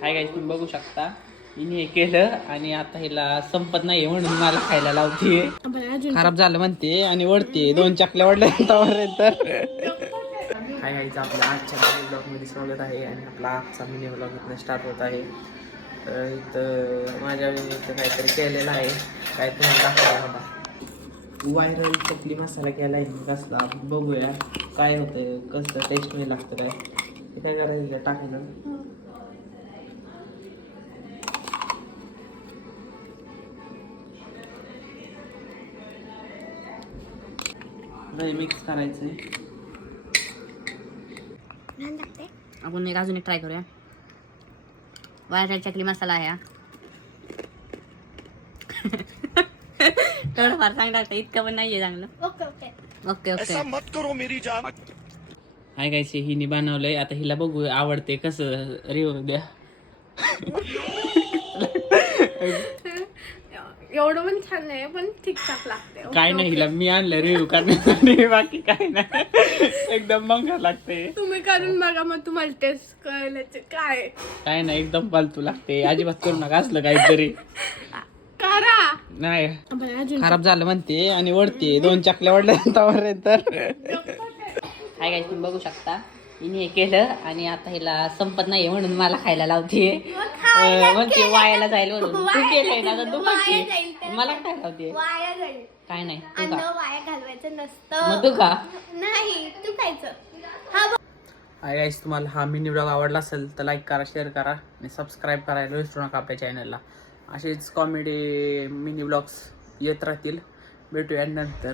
Hi guys, तुम्ही बघू शकता हिने हे केलं आणि आता हिला संपत नाहीये म्हणून मला खायला लावते. खराब झालं म्हणते आणि ओढते 2 चकल्या ओढल्यापर्यंत. हाय गाईस, आपल्या आजच्या मिनी ब्लॉग मध्ये स्वागत आहे आणि आपला आजचा मिनी ब्लॉग इथं स्टार्ट होत आहे. तर इथं माझ्या इथं काहीतरी केलेलं आहे, काय तुम्हाला दाखवायला होता. व्हायरल चकली मसाला केला आहे कसला, आपण बघूया काय होतं, कसं टेस्ट नाही लागतं काय. हे काय करायचं, टाकायचं मिक्स करायचंय. आपण एक अजून एक ट्राय करूया. वायरल चकली मसाला आहे हा. थोडंफार चांगलं लागतं, इतकं पण नाहीये चांगलं. ओके ओके मत करो मेरी जान. हाय गाईस, हिने बनवलंय, आता हिला बघू आवडते कसं रिव्ह्यू द्या. एवढं पण छान नाही पण ठीकठाक लागते. काय नाही, हिला मी आणलं रिव्ह्यू करण्यासाठी, बाकी काय नाही. एकदम मंगा लागते. तुम्ही करून बघा, मग तुम्हाला टेस्ट कळल्याचे काय नाही एकदम फालतू लागते. अजिबात करू नका असलं काहीतरी. करा. नाही खराब झालं म्हणते आणि ओढते 2 चकल्या ओढल्यापर्यंत. हाय गाईस, तुम्ही बघू शकता हिने हे केलं आणि आता हिला संपत नाहीये म्हणून मला खायला लावते. म्हणते वायाला जाईल म्हणून. तू केलंय ना, तर तू खाते, मला काय लावते. वाया जाईल. काय नाही, तू अन्न खा. वाया घालवायचं नसतं. मग तू खा. नाही, तू खायचं. हाय गाईस, तुम्हाला हा मिनी ब्लॉग आवडला असेल तर लाईक करा, शेअर करा आणि सबस्क्राईब करायला विसरू नका आपल्या चॅनलला. असेच कॉमेडी मिनी ब्लॉग्स येत राहतील. भेटूया नंतर.